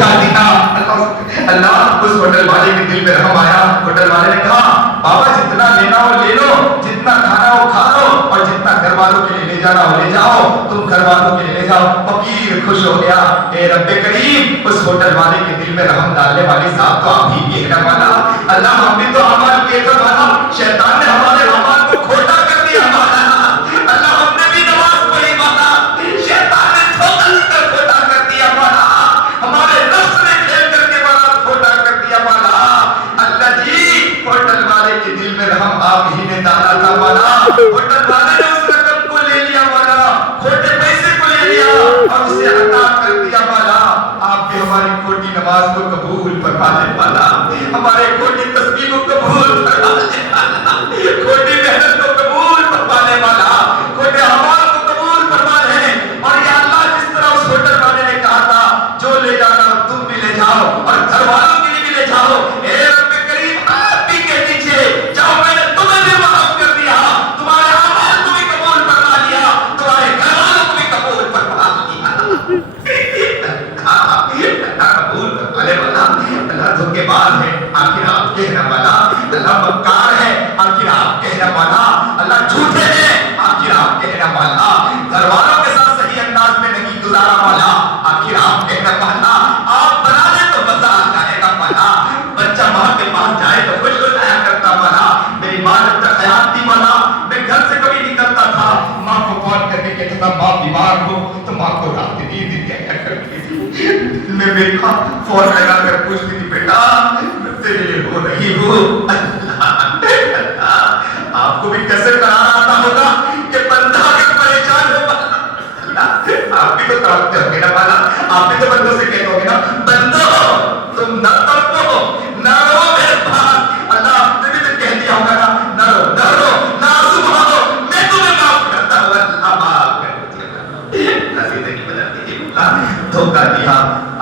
धोखा दिया। अल्लाह उस होटल वाले के दिल में रहम आया। होटल वाले ने कहा बाबा जितना लेना हो ले लो, जितना खाना हो खा लो, और जितना घर वालों के लिए ले जाना हो ले जाओ, तुम घर वालों के लिए ले जाओ। फकीर खुश हो गया। ए रब्बे करीम, उस होटल वाले के दिल में रहम डालने वाली साहब तो आप ही के वाला। अल्लाह हम भी तो अमल किए थे वाला, शैतान ने हमारे अमल को खोटा कर दिया वाला। अल्लाह हमने भी नमाज पढ़ी वाला, शैतान ने धोखा देकर खोटा कर दिया वाला, हमारे नफ्स ने खेल करके वाला खोटा कर दिया वाला। अल्लाह जी होटल वाले के दिल में रहम आप ही ने डाला था वाला। होटल वाले ने उस रकम को ले लिया वाला, खोटे पैसे को ले लिया और उसे अता कर दिया वाला। आप भी हमारी खोटी नमाज को कबूल फरमा ले वाला, हमारे खोटी तस्बीह को कबूल फरमा ले वाला, खोटी मेहनत को कबूल फरमा ले वाला, खोटे अमाल को कबूल फरमा ले। और या अल्लाह जिस तरह उस होटल वाले ने कहा था जो ले जाना तुम भी ले जाओ और घर वालों के लिए भी ले जाओ, ए रब्बे करीम आप भी कह दीजिए जाओ मैंने तुम्हें भी माफ कर दिया, तुम्हारे अमाल को भी कबूल फरमा लिया, तुम्हारे घर वालों को भी कबूल फरमा लिया। कबूल फरमा ले वाला। अल्लाह धोखेबाज है आखिर आप कहने वाला, अल्लाह मक्कार है आखिर आप कहने वाला, अल्लाह झूठे हैं आखिर आप कहने वाला, घर वालों के साथ सही अंदाज में नहीं गुजारा वाला आखिर आप कहने वाला, आप बना दे तो मजा आ जाएगा वाला, बच्चा माँ के पास जाए तो खुश हो जाया करता वाला। मेरी माँ जब तक हयात थी वाला, मैं घर से कभी निकलता था, माँ को फोन करके कहता था माँ बीमार हो, तो माँ को रात नींद क्या करती थी। मैं मेरी माँ फोन लगा कर पूछती थी बेटा तेरे लिए हो रही हो। आपको भी कैसे करार आता होगा कि बंदा अगर परेशान हो, आप भी तो तड़पते होंगे ना वाला, आप भी तो बंदों से कहते होंगे ना बंदो तुम न तड़पो न रो मेरे पास। अल्लाह आपने भी तो कह दिया होगा ना न रो न रो न आंसू बहाओ, मैं तुम्हें माफ करता हूँ। अल्लाह माफ कर दिया, जिंदगी बदल दीजिए। धोखा दिया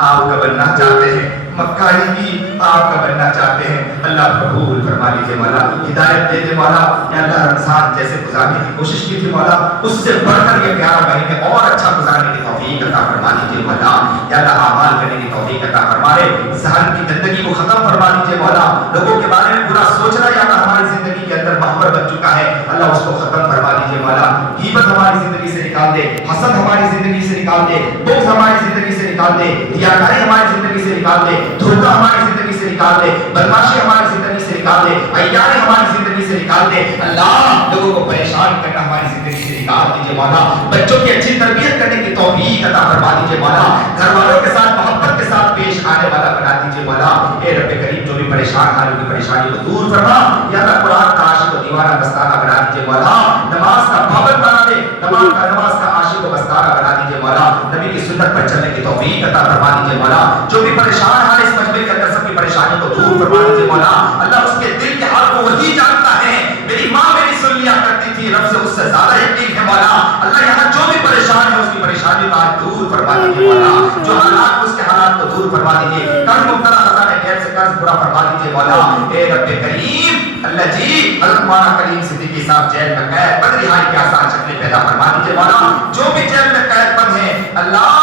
आपका बनना चाहते हैं, मक्कारी की आपका बनना चाहते हैं, अल्लाह कबूल फरमा लीजिए मौला, हिदायत दे दे मौला। या अल्लाह रमजान जैसे गुजारने की कोशिश की थी मौला, उससे बढ़कर ये 11 महीने और अच्छा गुजारने की तौफीक अता फरमा लीजिए मौला। या अल्लाह अमाल करने की तौफीक अता फरमाए, ज़हन की गंदगी को खत्म फरमा लीजिए मौला। लोगों के बारे में बुरा सोचना या हमारी जिंदगी के अंदर महवर बन चुका है, अल्लाह उसको खत्म फरमा लीजिए मौला। गीबत हमारी जिंदगी से निकाल दे, हसद हमारी जिंदगी से निकाल दे, बुग़्ज़ हमारी जिंदगी से निकाल दे, रियाकारी हमारी जिंदगी से निकाल दे, धोखा हमारी जिंदगी से निकाल दे, बदमाशी हमारी जिंदगी से निकाल दे, अय्यारी हमारी जिंदगी से निकाल दे। अल्लाह लोगों को परेशान करना हमारी जिंदगी से निकाल दीजिए मौला। बच्चों की अच्छी तरबियत करने की तौफीक अता फरमा दीजिए मौला। घर वालों के साथ मोहब्बत के साथ पेश आने वाला बना दीजिए मौला। ए रब्बे करीम जो भी परेशान है उनकी परेशानी को दूर फरमा। या अल्लाह कुरान का आशिक व दीवाना मस्ताना बना दीजिए मौला। नमाज का पाबंद बना दे, नमाज का आशिक व मस्ताना बना दीजिए मौला। नबी की सुन्नत पर चलने की तौफीक अता फरमा दीजिए मौला। जो भी परेशान है इस मजमे के अंदर सबकी परेशानी को दूर फरमा दीजिए मौला। अल्लाह उसके दिल के हाल को वही जानता है। मेरी माँ मेरी सुन लिया करती थी, रब से उससे ज्यादा यकीन है मौला। अल्लाह यहाँ जो भी परेशान है उसकी परेशानी को आज दूर फरमा दीजिए मौला। जो हालात उसके हालात को दूर फरमा दीजिए। कर्ज मुब्तला खजाने गैर से कर्ज पूरा फरमा दीजिए मौला। ए रब्बे करीम अल्लाह जी हज़रत मौलाना करीम सिद्दीकी साहब जेल में कैद बंद रिहाई के आसान शक्लें पैदा फरमा दीजिए मौला। जो भी जेल में कैद बंद है अल्लाह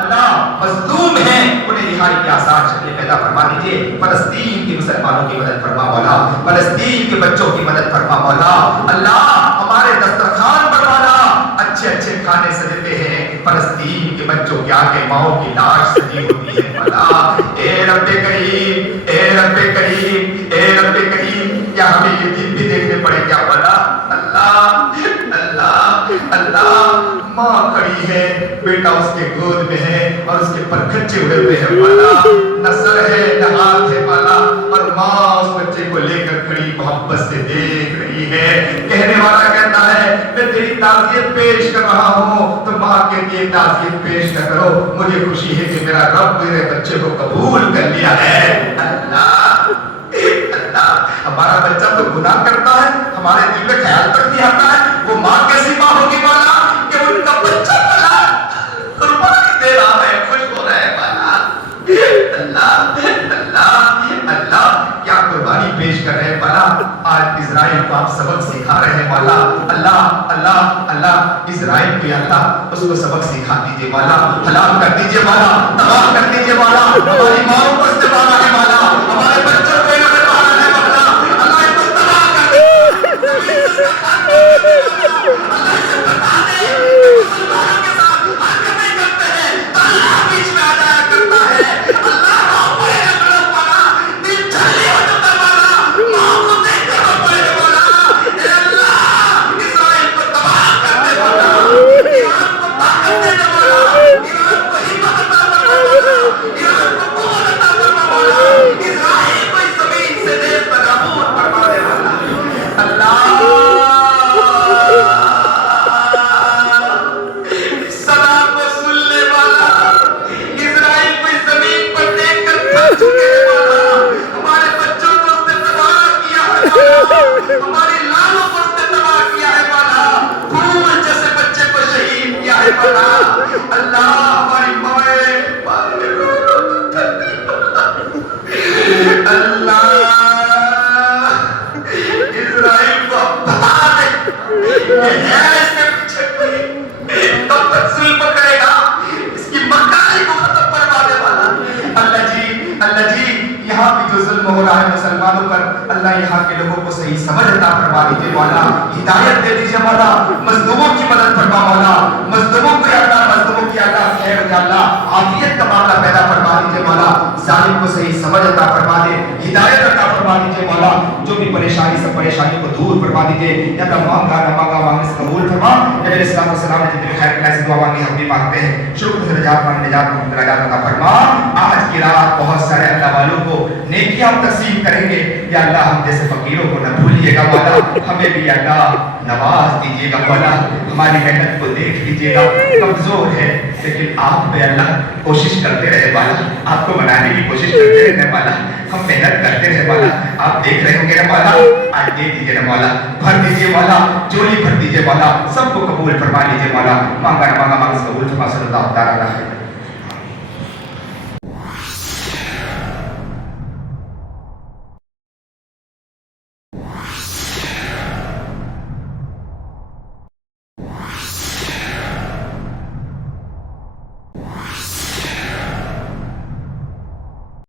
अल्लाह मजलूम है उन्हें रिहाई की आसान शक्लें पैदा फरमा दीजिए। फलस्तीन के मुसलमानों की मदद फरमा मौला, फलस्तीन के बच्चों की मदद फरमा मौला। अल्लाह हमारे दस्तरखान पर मौला अच्छे अच्छे खाने सजते हैं, फलस्तीन के बच्चों के आगे माओ की लाश सजी होती है मौला। ए रब्बे करीम ए रब्बे करीम ए रब्बे करीम, क्या हमें ये दिन भी देखने पड़े क्या मौला। अल्लाह अल्लाह अल्लाह माँ खड़ी है, बेटा उसके गोद में है और उसके परखच्चे उड़े हुए हैं मौला। न सर है न हाथ है मौला, और माँ उस बच्चे को लेकर खड़ी मोहब्बत से देख रही है। कहने वाला कहता है मैं तेरी ताज़ियत पेश कर रहा हूँ, तो माँ कहती है ताज़ियत पेश न करो, मुझे खुशी है कि मेरा रब मेरे बच्चे को कबूल कर लिया है। अल्लाह अल्लाह हमारा बच्चा तो गुनाह करता है, हमारे दिल में ख्याल तक नहीं आता है, वो माँ कैसी माँ होगी मौला कि उनका बच्चा भला कुर्बानी दे रहा है, खुश हो रहा है मौला। अल्लाह अल्लाह अल्लाह क्या कुर्बानी पेश कर रहे हैं मौला। आज इजराइल को आप सबक सिखा रहे हैं मौला। अल्लाह अल्लाह अल्लाह इजराइल को अल्लाह उसको सबक सिखा दीजिए मौला, हलाल कर दीजिए मौला, तबाह कर दीजिए दीजिए मौला, हमारी माओं को इस्तेमाल आने वाला, हमारे बच्चों को इस्तेमाल आने वाला, अल्लाह इनको तबाह कर दे, जमीन से इसका खात्मा कर दे मौला, अल्लाह इसे बता दे, मुसलमानों के साथ हरकतें करते हैं, तो अल्लाह बीच में आ जाया करता है, अल्लाह माओं को ये रखना मौला, दिल छली हो जाता मौला, माओं को देखते हो पड़े मौला, ए अल्लाह, इस्राइल को तबाह कर दे मौला, ईरान को ताकत दे दे मौला, ईरान को हिम्मत अता फरमा मौला, ईरान को कुव्वत अता फरमा मौला, इस्राइल को इस जमीन से नेस्त नाबूद फरमा दे मौला, अल्लाह सदा को सुन ले मौला, इस्राइल को इस जमीन पर देखकर थक चुके हैं मौला, हमारे बच्चों को उसने तबाह किया है मौला, हमारी लालों को उसने तबाह किया है मौला, फूल जैसे बच्चे को शहीद किया है मौला, अल्लाह हमारी माएं अल्लाह इस्राइल को बता दे ये है इसके पीछे कोई कब तक जुल्म करेगा, इसकी मक्कारी को खत्म करवा दे वाला, अल्लाह जी यहाँ भी जो जुल्म हो रहा है मुसलमानों पर, अल्लाह यहाँ के लोगों को सही समझ अता फरमा दीजिए मौला, हिदायत दे दीजिए मौला, मजलूमों की मदद फरमा मौला, मजलूमों को या अल्लाह मजलूमों की अल्लाह खैर या अल्लाह आफियत का मामला पैदा फरमा दीजिए मौला, जालिम को सही समझ अता फरमा दे, हिदायत अता फरमा दीजिए मौला, जो भी परेशानी सब परेशानियों को दूर फरमा दीजिए, या अल्लाह मांगा न मांगा मांगने से कबूल फरमा, नबी अलैहिस्सलाम वसल्लम ने जितने खैर की दुआ मांगी हम भी मांगते हैं, शुक्र से निजात मांग निजात अता फरमा, आज की रात बहुत सारे अल्लाह वालों को नेकियां हम तकसीम करेंगे, या अल्लाह हम जैसे फकीरों को न भूलिएगा मौला, हमें भी अल्लाह नवाज दीजिएगा मौला, हमारी मेहनत को देख लीजिएगा, कमजोर है लेकिन आप में अल्लाह कोशिश करते रहे मौला, आपको मनाने की कोशिश करते रहे मौला, हम मेहनत करते रहे मौला, आप देख रहे होंगे ना मौला, आज दे दीजिए ना मौला, भर दीजिए मौला, झोली भर दीजिए मौला, सबको कबूल फरमा लीजिए मौला, मांगा ना मांगा मांग कबूल फरमा सल्लल्लाहु अलैहि वसल्लम।